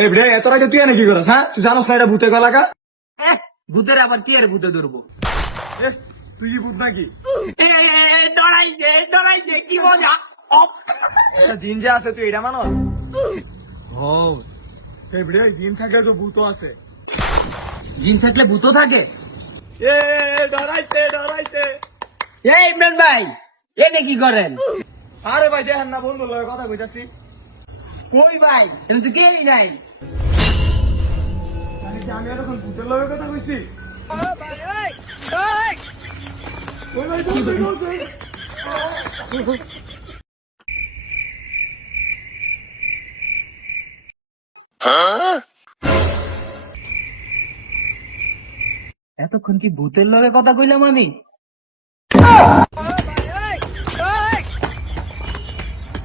এই রে এত রাতে তুই এনে কি করছ? হ্যাঁ, তুই জানোস না এটা ভূতে গলাকা? ভূতের আবার কি আর ভূতে ধরবো? তুই কি ভূত নাকি? ডরাইছে কি মজা। আচ্ছা জিন যে আছে তুই এটা মানস? ও, এই রে জিন থাকলে তো ভূত আছে। জিন থাকলে ভূতও থাকে? এ ডরাইছে ডরাইছে। এই ইমরান ভাই, এনে কি করেন? আরে ভাই দেখেন না বন্ধু লগে কথা কইতাছি। কই ভাই, এনে তো কেউই নাই। মানে কি আমি এতক্ষণ ভূতের লগে কথা কইছি? ওই ভাই দৌড়। এতক্ষণ কি ভূতের লগে কথা কইলাম আমি?